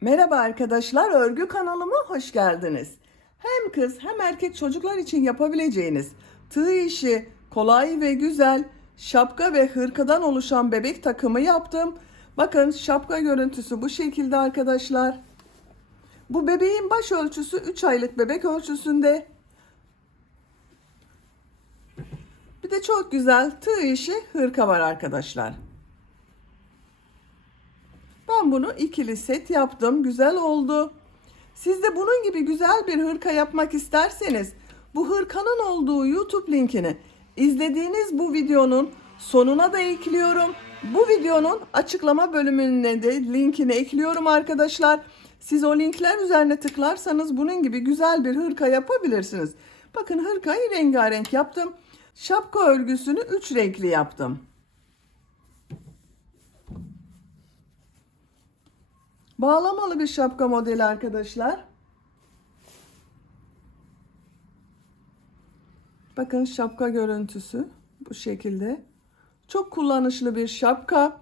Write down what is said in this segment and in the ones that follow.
Merhaba arkadaşlar, örgü kanalıma hoş geldiniz. Hem kız hem erkek çocuklar için yapabileceğiniz tığ işi, kolay ve güzel şapka ve hırkadan oluşan bebek takımı yaptım. Bakın şapka görüntüsü bu şekilde arkadaşlar. Bu bebeğin baş ölçüsü 3 aylık bebek ölçüsünde. Bir de çok güzel tığ işi hırka var arkadaşlar. Ben bunu ikili set yaptım. Güzel oldu. Siz de bunun gibi güzel bir hırka yapmak isterseniz bu hırkanın olduğu YouTube linkini izlediğiniz bu videonun sonuna da ekliyorum. Bu videonun açıklama bölümüne de linkini ekliyorum arkadaşlar. Siz o linkler üzerine tıklarsanız bunun gibi güzel bir hırka yapabilirsiniz. Bakın hırkayı rengarenk yaptım. Şapka örgüsünü 3 renkli yaptım. Bağlamalı bir şapka modeli arkadaşlar. Bakın şapka görüntüsü bu şekilde. Çok kullanışlı bir şapka.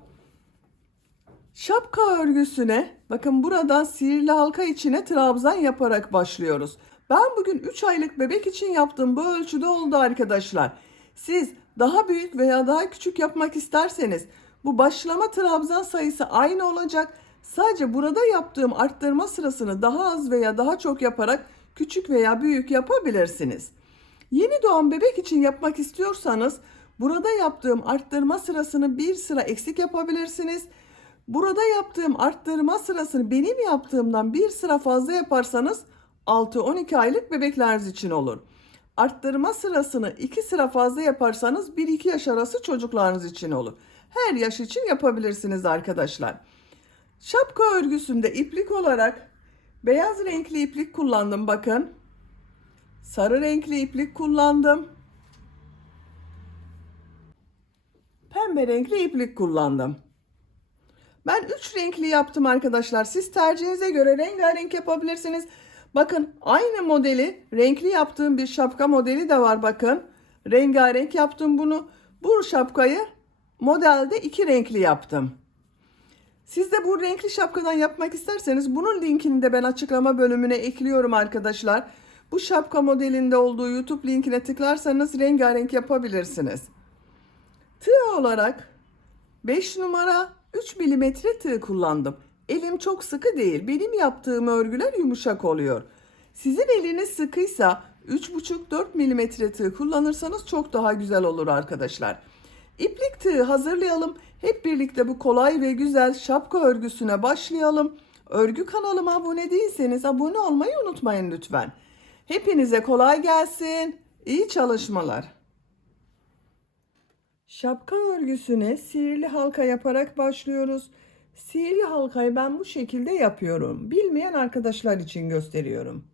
Şapka örgüsüne bakın buradan sihirli halka içine trabzan yaparak başlıyoruz. Ben bugün 3 aylık bebek için yaptığım bu ölçüde oldu arkadaşlar. Siz daha büyük veya daha küçük yapmak isterseniz bu başlama trabzan sayısı aynı olacak. Sadece burada yaptığım arttırma sırasını daha az veya daha çok yaparak küçük veya büyük yapabilirsiniz. Yeni doğan bebek için yapmak istiyorsanız burada yaptığım arttırma sırasını bir sıra eksik yapabilirsiniz. Burada yaptığım arttırma sırasını benim yaptığımdan bir sıra fazla yaparsanız 6-12 aylık bebekleriniz için olur. Arttırma sırasını 2 sıra fazla yaparsanız 1-2 yaş arası çocuklarınız için olur. Her yaş için yapabilirsiniz arkadaşlar. Şapka örgüsünde iplik olarak beyaz renkli iplik kullandım bakın. Sarı renkli iplik kullandım. Pembe renkli iplik kullandım. Ben 3 renkli yaptım arkadaşlar. Siz tercihinize göre rengarenk yapabilirsiniz. Bakın aynı modeli renkli yaptığım bir şapka modeli de var bakın. Rengarenk yaptım bunu. Bu şapkayı modelde 2 renkli yaptım. Siz de bu renkli şapkadan yapmak isterseniz bunun linkini de ben açıklama bölümüne ekliyorum arkadaşlar. Bu şapka modelinde olduğu YouTube linkine tıklarsanız rengarenk yapabilirsiniz. Tığ olarak 5 numara 3 milimetre tığ kullandım. Elim çok sıkı değil. Benim yaptığım örgüler yumuşak oluyor. Sizin eliniz sıkıysa 3,5-4 milimetre tığ kullanırsanız çok daha güzel olur arkadaşlar. İplik tığı hazırlayalım. Hep birlikte bu kolay ve güzel şapka örgüsüne başlayalım. Örgü kanalıma abone değilseniz abone olmayı unutmayın lütfen. Hepinize kolay gelsin. İyi çalışmalar. Şapka örgüsüne sihirli halka yaparak başlıyoruz. Sihirli halkayı ben bu şekilde yapıyorum. Bilmeyen arkadaşlar için gösteriyorum.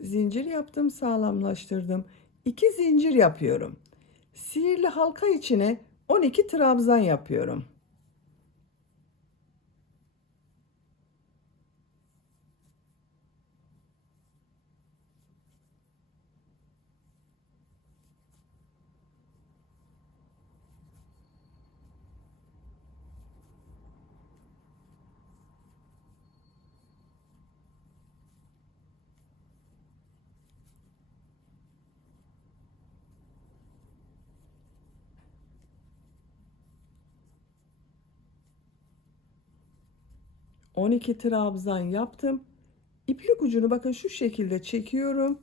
Zincir yaptım, sağlamlaştırdım. 2 zincir yapıyorum. Sihirli halka içine 12 trabzan yapıyorum. 12 trabzan yaptım. İplik ucunu bakın şu şekilde çekiyorum.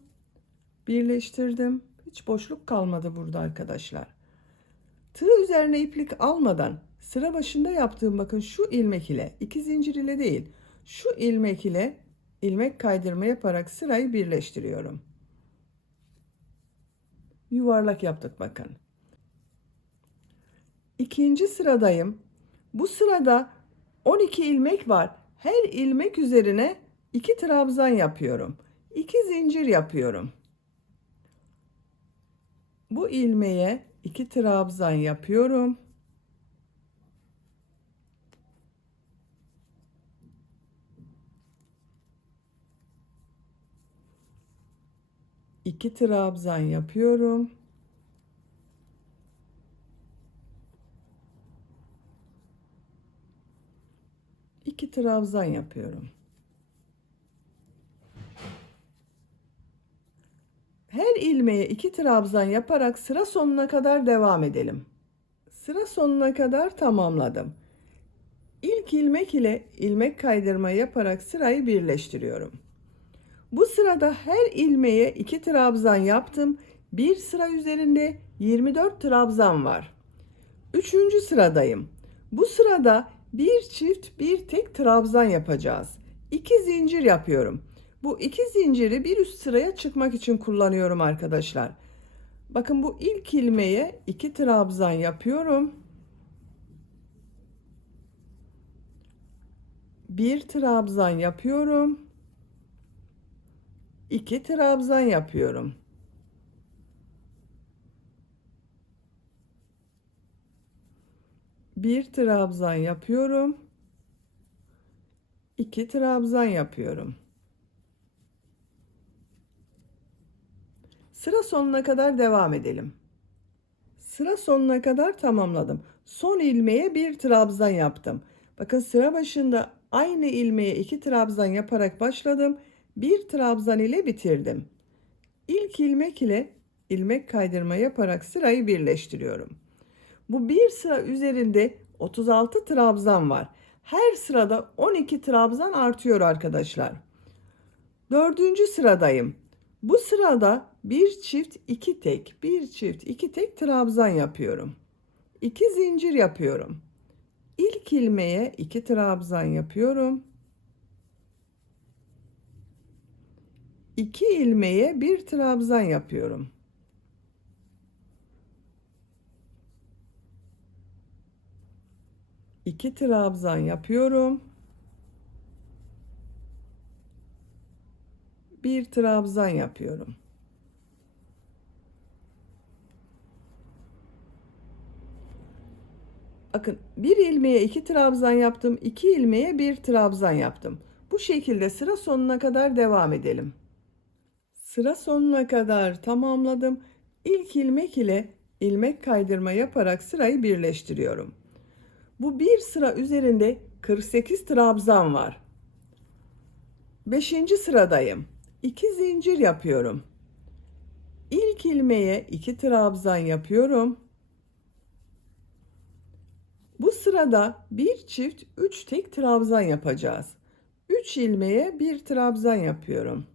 Birleştirdim. Hiç boşluk kalmadı burada arkadaşlar. Tığ üzerine iplik almadan sıra başında yaptığım bakın şu ilmek ile 2 zincir ile değil şu ilmek ile ilmek kaydırma yaparak sırayı birleştiriyorum. Yuvarlak yaptık bakın. İkinci sıradayım. Bu sırada 12 ilmek var. Her ilmek üzerine 2 trabzan yapıyorum. 2 zincir yapıyorum. Bu ilmeğe 2 trabzan yapıyorum. 2 trabzan yapıyorum. 2 trabzan yapıyorum. Her ilmeğe 2 trabzan yaparak sıra sonuna kadar devam edelim. Sıra sonuna kadar tamamladım. İlk ilmek ile ilmek kaydırma yaparak sırayı birleştiriyorum. Bu sırada her ilmeğe 2 trabzan yaptım. Bir sıra üzerinde 24 trabzan var. 3. sıradayım. Bu sırada bir çift bir tek trabzan yapacağız. 2 zincir yapıyorum. Bu 2 zinciri bir üst sıraya çıkmak için kullanıyorum arkadaşlar. Bakın bu ilk ilmeğe 2 trabzan yapıyorum. Bir trabzan yapıyorum. 2 trabzan yapıyorum. Bir trabzan yapıyorum. 2 trabzan yapıyorum. Sıra sonuna kadar devam edelim. Sıra sonuna kadar tamamladım. Son ilmeğe bir trabzan yaptım. Bakın sıra başında aynı ilmeğe 2 trabzan yaparak başladım. Bir trabzan ile bitirdim. İlk ilmek ile ilmek kaydırma yaparak sırayı birleştiriyorum. Bu bir sıra üzerinde 36 trabzan var. Her sırada 12 trabzan artıyor arkadaşlar. 4. sıradayım. Bu sırada bir çift iki tek, bir çift iki tek trabzan yapıyorum. 2 zincir yapıyorum. İlk ilmeğe 2 trabzan yapıyorum. 2 ilmeğe bir trabzan yapıyorum. İki trabzan yapıyorum. Bir trabzan yapıyorum. Bakın bir ilmeğe 2 trabzan yaptım. 2 ilmeğe bir trabzan yaptım. Bu şekilde sıra sonuna kadar devam edelim. Sıra sonuna kadar tamamladım. İlk ilmek ile ilmek kaydırma yaparak sırayı birleştiriyorum. Bu bir sıra üzerinde 48 trabzan var. 5. sıradayım. 2 zincir yapıyorum. İlk ilmeğe 2 trabzan yapıyorum. Bu sırada bir çift 3 tek trabzan yapacağız. 3 ilmeğe bir trabzan yapıyorum.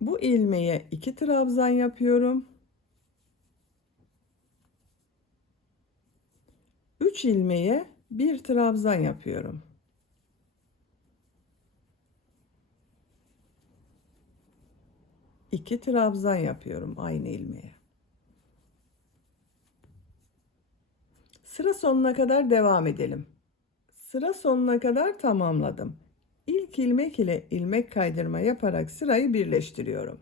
Bu ilmeğe 2 trabzan yapıyorum. 3 ilmeğe bir trabzan yapıyorum. İki trabzan yapıyorum aynı ilmeğe. Sıra sonuna kadar devam edelim. Sıra sonuna kadar tamamladım. İlk ilmek ile ilmek kaydırma yaparak sırayı birleştiriyorum.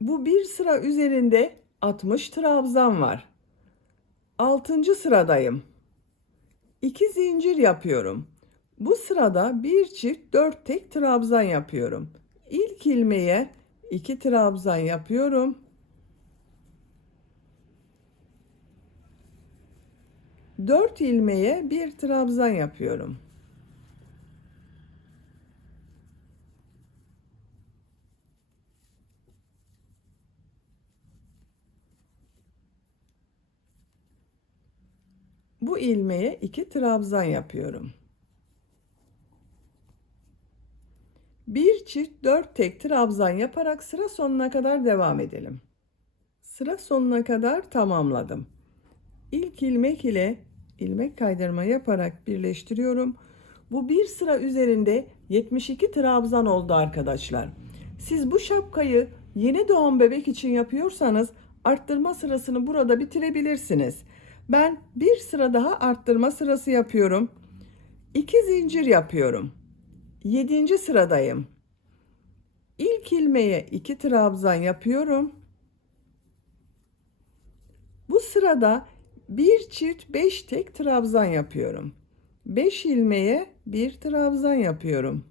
Bu bir sıra üzerinde 60 trabzan var. 6. sıradayım. 2 zincir yapıyorum. Bu sırada bir çift 4 tek trabzan yapıyorum. İlk ilmeğe 2 trabzan yapıyorum. 4 ilmeğe bir trabzan yapıyorum. Bu ilmeğe 2 trabzan yapıyorum. Bir çift 4 tek trabzan yaparak sıra sonuna kadar devam edelim. Sıra sonuna kadar tamamladım. İlk ilmek ile ilmek kaydırma yaparak birleştiriyorum. Bu bir sıra üzerinde 72 trabzan oldu arkadaşlar. Siz bu şapkayı yeni doğan bebek için yapıyorsanız arttırma sırasını burada bitirebilirsiniz. Ben bir sıra daha arttırma sırası yapıyorum. 2 zincir yapıyorum. 7. sıradayım. İlk ilmeğe 2 trabzan yapıyorum. Bu sırada bir çift 5 tek trabzan yapıyorum. 5 ilmeğe bir trabzan yapıyorum.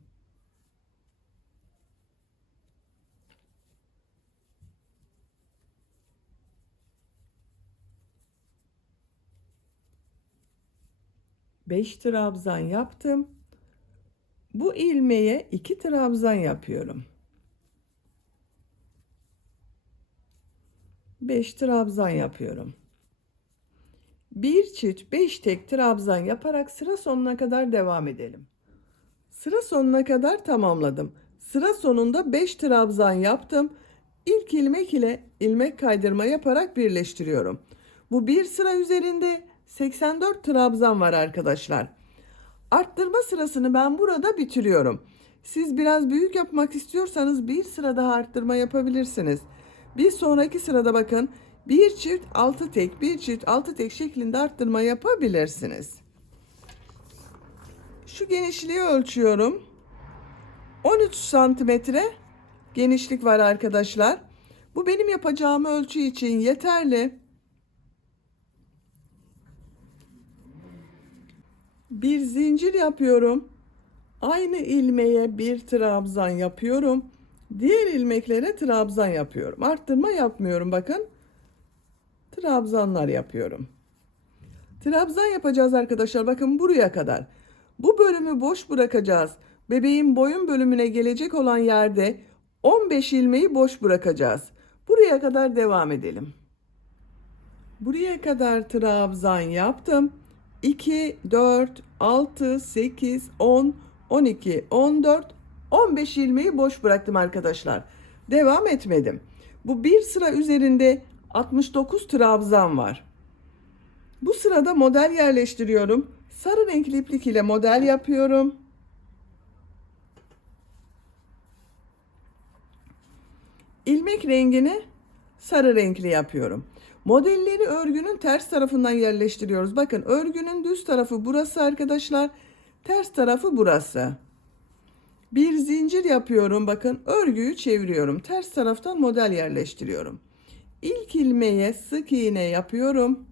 5 trabzan yaptım. Bu ilmeğe 2 trabzan yapıyorum. 5 trabzan yapıyorum. Bir çift 5 tek trabzan yaparak sıra sonuna kadar devam edelim. Sıra sonuna kadar tamamladım. Sıra sonunda 5 trabzan yaptım. İlk ilmek ile ilmek kaydırma yaparak birleştiriyorum. Bu bir sıra üzerinde 84 trabzan var arkadaşlar. Arttırma sırasını ben burada bitiriyorum. Siz biraz büyük yapmak istiyorsanız bir sıra daha arttırma yapabilirsiniz. Bir sonraki sırada bakın bir çift 6 tek, bir çift 6 tek şeklinde arttırma yapabilirsiniz. Şu genişliği ölçüyorum. 13 santimetre genişlik var arkadaşlar. Bu benim yapacağım ölçü için yeterli. Bir zincir yapıyorum. Aynı ilmeğe bir trabzan yapıyorum. Diğer ilmeklere trabzan yapıyorum. Arttırma yapmıyorum bakın. Trabzanlar yapıyorum. Trabzan yapacağız arkadaşlar. Bakın buraya kadar. Bu bölümü boş bırakacağız. Bebeğin boyun bölümüne gelecek olan yerde 15 ilmeği boş bırakacağız. Buraya kadar devam edelim. Buraya kadar trabzan yaptım. 2, 4, 6, 8, 10, 12, 14, 15 ilmeği boş bıraktım arkadaşlar. Devam etmedim. Bu bir sıra üzerinde 69 trabzan var. Bu sırada model yerleştiriyorum. Sarı renkli iplik ile model yapıyorum. İlmek rengini sarı renkli yapıyorum. Modelleri örgünün ters tarafından yerleştiriyoruz. Bakın örgünün düz tarafı burası arkadaşlar. Ters tarafı burası. Bir zincir yapıyorum. Bakın örgüyü çeviriyorum. Ters taraftan model yerleştiriyorum. İlk ilmeğe sık iğne yapıyorum.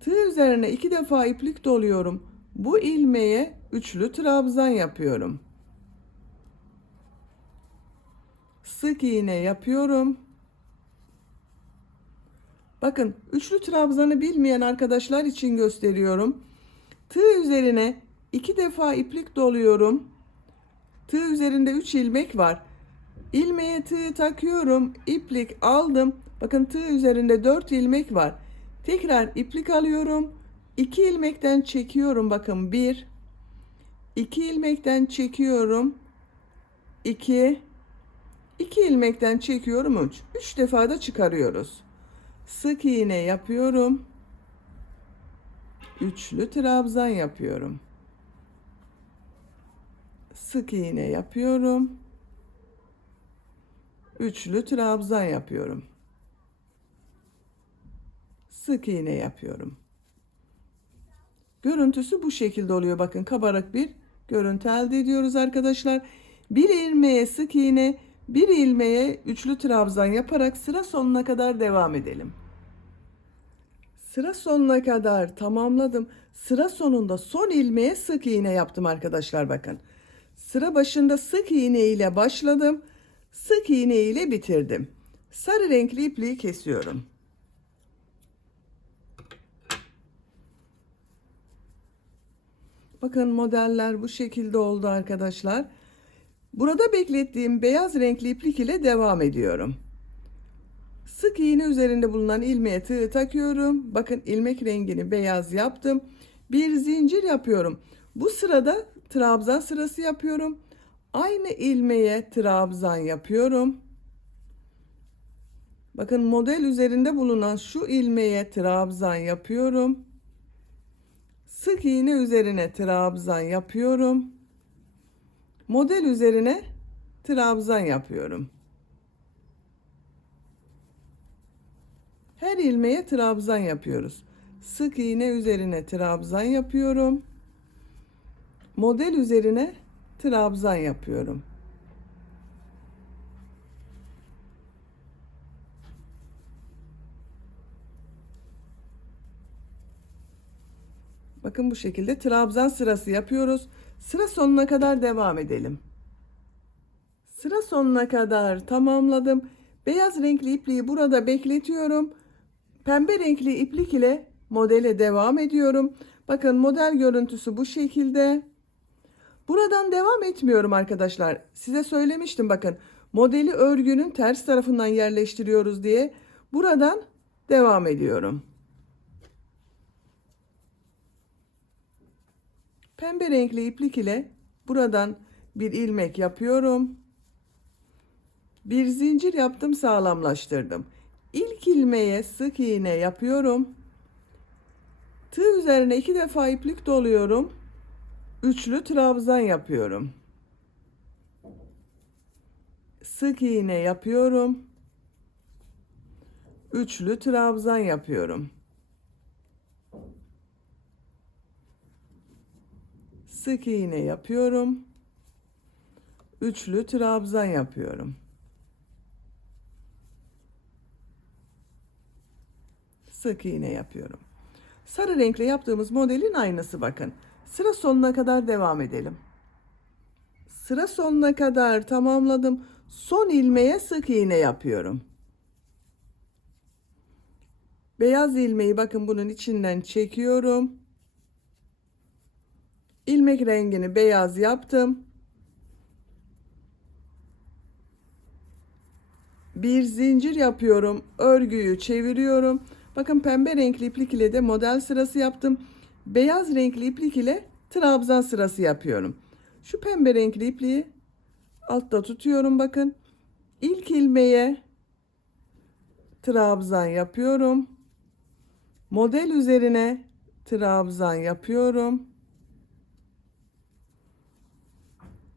Tığ üzerine 2 defa iplik doluyorum. Bu ilmeğe üçlü trabzan yapıyorum. Sık iğne yapıyorum. Bakın üçlü trabzanı bilmeyen arkadaşlar için gösteriyorum. Tığ üzerine 2 defa iplik doluyorum. Tığ üzerinde 3 ilmek var. İlmeğe tığ takıyorum. İplik aldım. Bakın tığ üzerinde 4 ilmek var. Tekrar iplik alıyorum. 2 ilmekten çekiyorum. Bakın 1. 2 ilmekten çekiyorum. 2. 2 ilmekten çekiyorum 3. 3 defa da çıkarıyoruz. Sık iğne yapıyorum. Üçlü trabzan yapıyorum. Sık iğne yapıyorum. Üçlü trabzan yapıyorum. Sık iğne yapıyorum. Görüntüsü bu şekilde oluyor. Bakın kabarık bir görüntü elde ediyoruz arkadaşlar. Bir ilmeğe sık iğne, bir ilmeğe üçlü trabzan yaparak sıra sonuna kadar devam edelim. Sıra sonuna kadar tamamladım. Sıra sonunda son ilmeğe sık iğne yaptım arkadaşlar bakın. Sıra başında sık iğne ile başladım. Sık iğne ile bitirdim. Sarı renkli ipliği kesiyorum. Bakın modeller bu şekilde oldu arkadaşlar. Burada beklettiğim beyaz renkli iplik ile devam ediyorum. Sık iğne üzerinde bulunan ilmeğe tığ takıyorum. Bakın ilmek rengini beyaz yaptım. Bir zincir yapıyorum. Bu sırada trabzan sırası yapıyorum. Aynı ilmeğe trabzan yapıyorum. Bakın model üzerinde bulunan şu ilmeğe trabzan yapıyorum. Sık iğne üzerine trabzan yapıyorum. Model üzerine trabzan yapıyorum. Her ilmeğe trabzan yapıyoruz. Sık iğne üzerine trabzan yapıyorum. Model üzerine trabzan yapıyorum. Bakın bu şekilde trabzan sırası yapıyoruz. Sıra sonuna kadar devam edelim. Sıra sonuna kadar tamamladım. Beyaz renkli ipliği burada bekletiyorum. Pembe renkli iplik ile modele devam ediyorum. Bakın model görüntüsü bu şekilde. Buradan devam etmiyorum arkadaşlar. Size söylemiştim bakın. Modeli örgünün ters tarafından yerleştiriyoruz diye. Buradan devam ediyorum. Pembe renkli iplik ile buradan bir ilmek yapıyorum. Bir zincir yaptım, sağlamlaştırdım. İlk ilmeğe sık iğne yapıyorum. Tığ üzerine 2 defa iplik doluyorum. Üçlü trabzan yapıyorum. Sık iğne yapıyorum. Üçlü trabzan yapıyorum. Sık iğne yapıyorum. Üçlü trabzan yapıyorum. Sık iğne yapıyorum. Sarı renkle yaptığımız modelin aynısı bakın. Sıra sonuna kadar devam edelim. Sıra sonuna kadar tamamladım. Son ilmeğe sık iğne yapıyorum. Beyaz ilmeği bakın bunun içinden çekiyorum. İlmek rengini beyaz yaptım. Bir zincir yapıyorum. Örgüyü çeviriyorum. Bakın pembe renkli iplik ile de model sırası yaptım. Beyaz renkli iplik ile trabzan sırası yapıyorum. Şu pembe renkli ipliği altta tutuyorum bakın. İlk ilmeğe trabzan yapıyorum. Model üzerine trabzan yapıyorum.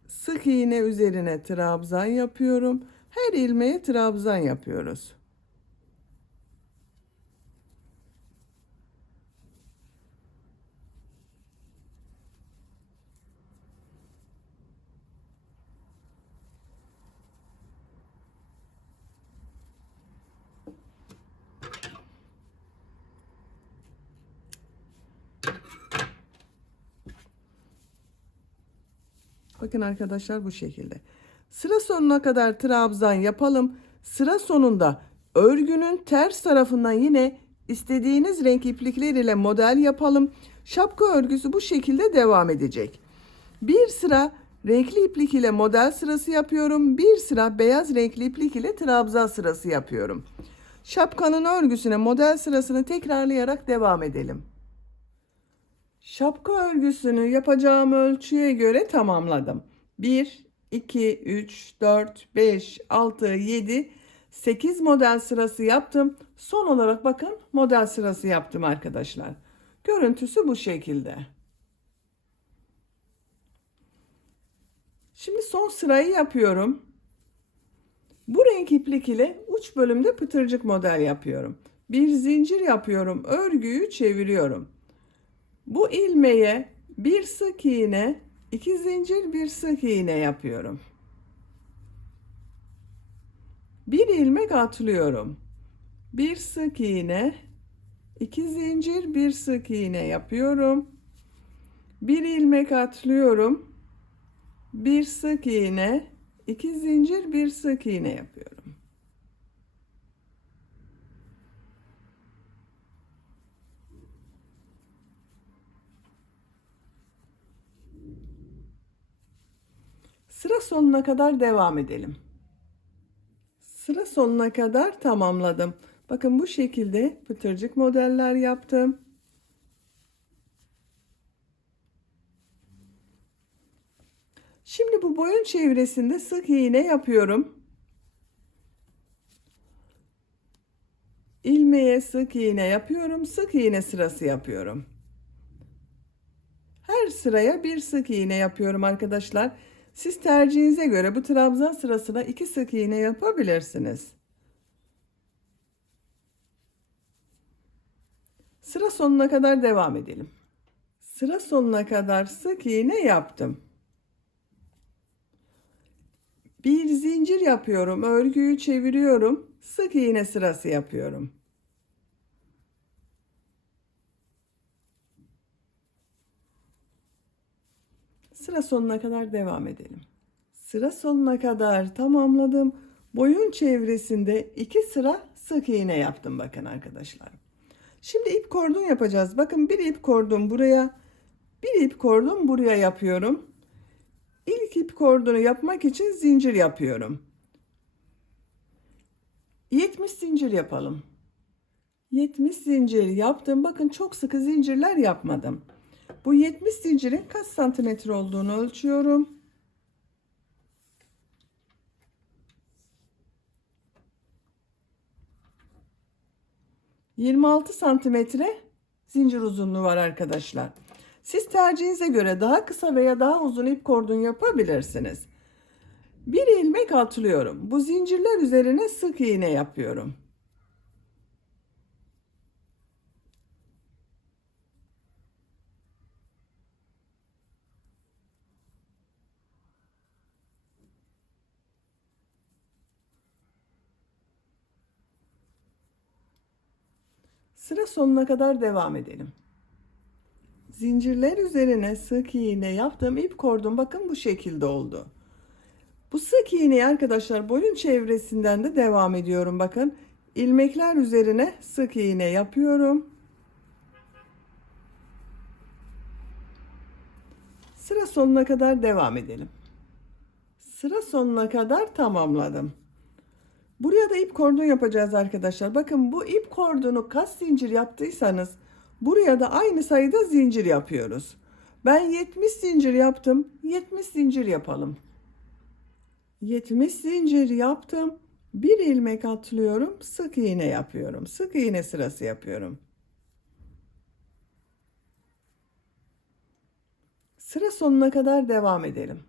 Sık iğne üzerine trabzan yapıyorum. Her ilmeğe trabzan yapıyoruz. Bakın arkadaşlar bu şekilde. Sıra sonuna kadar trabzan yapalım. Sıra sonunda örgünün ters tarafından yine istediğiniz renk iplikler ile model yapalım. Şapka örgüsü bu şekilde devam edecek. Bir sıra renkli iplik ile model sırası yapıyorum. Bir sıra beyaz renkli iplik ile trabzan sırası yapıyorum. Şapkanın örgüsüne model sırasını tekrarlayarak devam edelim. Şapka örgüsünü yapacağım ölçüye göre tamamladım. 1, 2, 3, 4, 5, 6, 7, 8 model sırası yaptım. Son olarak bakın model sırası yaptım arkadaşlar. Görüntüsü bu şekilde. Şimdi son sırayı yapıyorum. Bu renk iplik ile uç bölümde pıtırcık model yapıyorum. Bir zincir yapıyorum. Örgüyü çeviriyorum. Bu ilmeğe bir sık iğne, 2 zincir, bir sık iğne yapıyorum. Bir ilmek atlıyorum. Bir sık iğne, 2 zincir, bir sık iğne yapıyorum. Bir ilmek atlıyorum. Bir sık iğne, 2 zincir, bir sık iğne yapıyorum. Sıra sonuna kadar devam edelim. Sıra sonuna kadar tamamladım. Bakın bu şekilde pıtırcık modeller yaptım. Şimdi bu boyun çevresinde sık iğne yapıyorum. İlmeğe sık iğne yapıyorum. Sık iğne sırası yapıyorum. Her sıraya bir sık iğne yapıyorum arkadaşlar. Siz tercihinize göre bu trabzan sırasına 2 sık iğne yapabilirsiniz. Sıra sonuna kadar devam edelim. Sıra sonuna kadar sık iğne yaptım. Bir zincir yapıyorum. Örgüyü çeviriyorum. Sık iğne sırası yapıyorum. Sıra sonuna kadar devam edelim. Sıra sonuna kadar tamamladım. Boyun çevresinde 2 sıra sık iğne yaptım bakın arkadaşlar. Şimdi ip kordon yapacağız. Bakın bir ip kordon buraya, bir ip kordon buraya yapıyorum. İlk ip kordonu yapmak için zincir yapıyorum. 70 zincir yapalım. 70 zincir yaptım. Bakın çok sıkı zincirler yapmadım. Bu 70 zincirin kaç santimetre olduğunu ölçüyorum. 26 santimetre zincir uzunluğu var arkadaşlar. Siz tercihinize göre daha kısa veya daha uzun ip kordon yapabilirsiniz. Bir ilmek atlıyorum. Bu zincirler üzerine sık iğne yapıyorum. Sıra sonuna kadar devam edelim. Zincirler üzerine sık iğne yaptığım ip kordon bakın bu şekilde oldu. Bu sık iğneyi arkadaşlar boyun çevresinden de devam ediyorum. Bakın ilmekler üzerine sık iğne yapıyorum. Sıra sonuna kadar devam edelim. Sıra sonuna kadar tamamladım. Buraya da ip kordon yapacağız arkadaşlar. Bakın bu ip kordonu kaç zincir yaptıysanız buraya da aynı sayıda zincir yapıyoruz. Ben 70 zincir yaptım. 70 zincir yapalım. 70 zincir yaptım. Bir ilmek atlıyorum. Sık iğne yapıyorum. Sık iğne sırası yapıyorum. Sıra sonuna kadar devam edelim.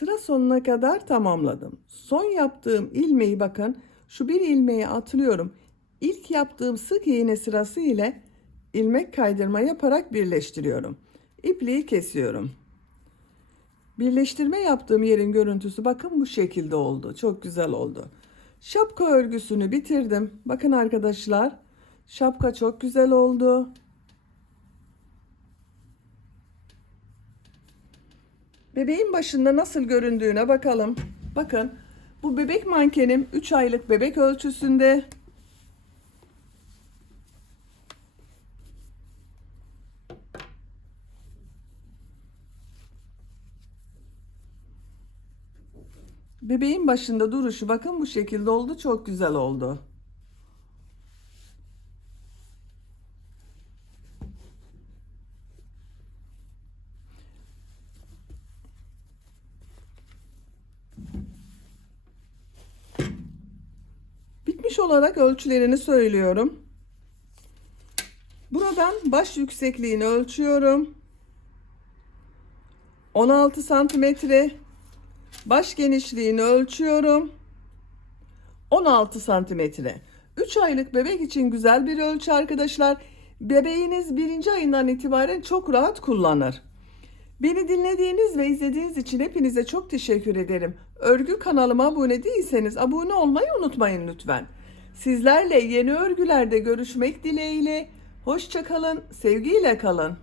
Sıra sonuna kadar tamamladım. Son yaptığım ilmeği bakın şu bir ilmeği atlıyorum. İlk yaptığım sık iğne sırası ile ilmek kaydırma yaparak birleştiriyorum. İpliği kesiyorum. Birleştirme yaptığım yerin görüntüsü bakın bu şekilde oldu. Çok güzel oldu. Şapka örgüsünü bitirdim. Bakın arkadaşlar şapka çok güzel oldu. Bebeğin başında nasıl göründüğüne bakalım. Bakın bu bebek mankenim 3 aylık bebek ölçüsünde. Bebeğin başında duruşu bakın bu şekilde oldu. Çok güzel oldu. Bitmiş olarak ölçülerini söylüyorum. Buradan baş yüksekliğini ölçüyorum. 16 santimetre. Baş genişliğini ölçüyorum. 16 santimetre. 3 aylık bebek için güzel bir ölçü arkadaşlar. Bebeğiniz 1. ayından itibaren çok rahat kullanır. Beni dinlediğiniz ve izlediğiniz için hepinize çok teşekkür ederim. Örgü kanalıma abone değilseniz abone olmayı unutmayın lütfen. Sizlerle yeni örgülerde görüşmek dileğiyle. Hoşça kalın, sevgiyle kalın.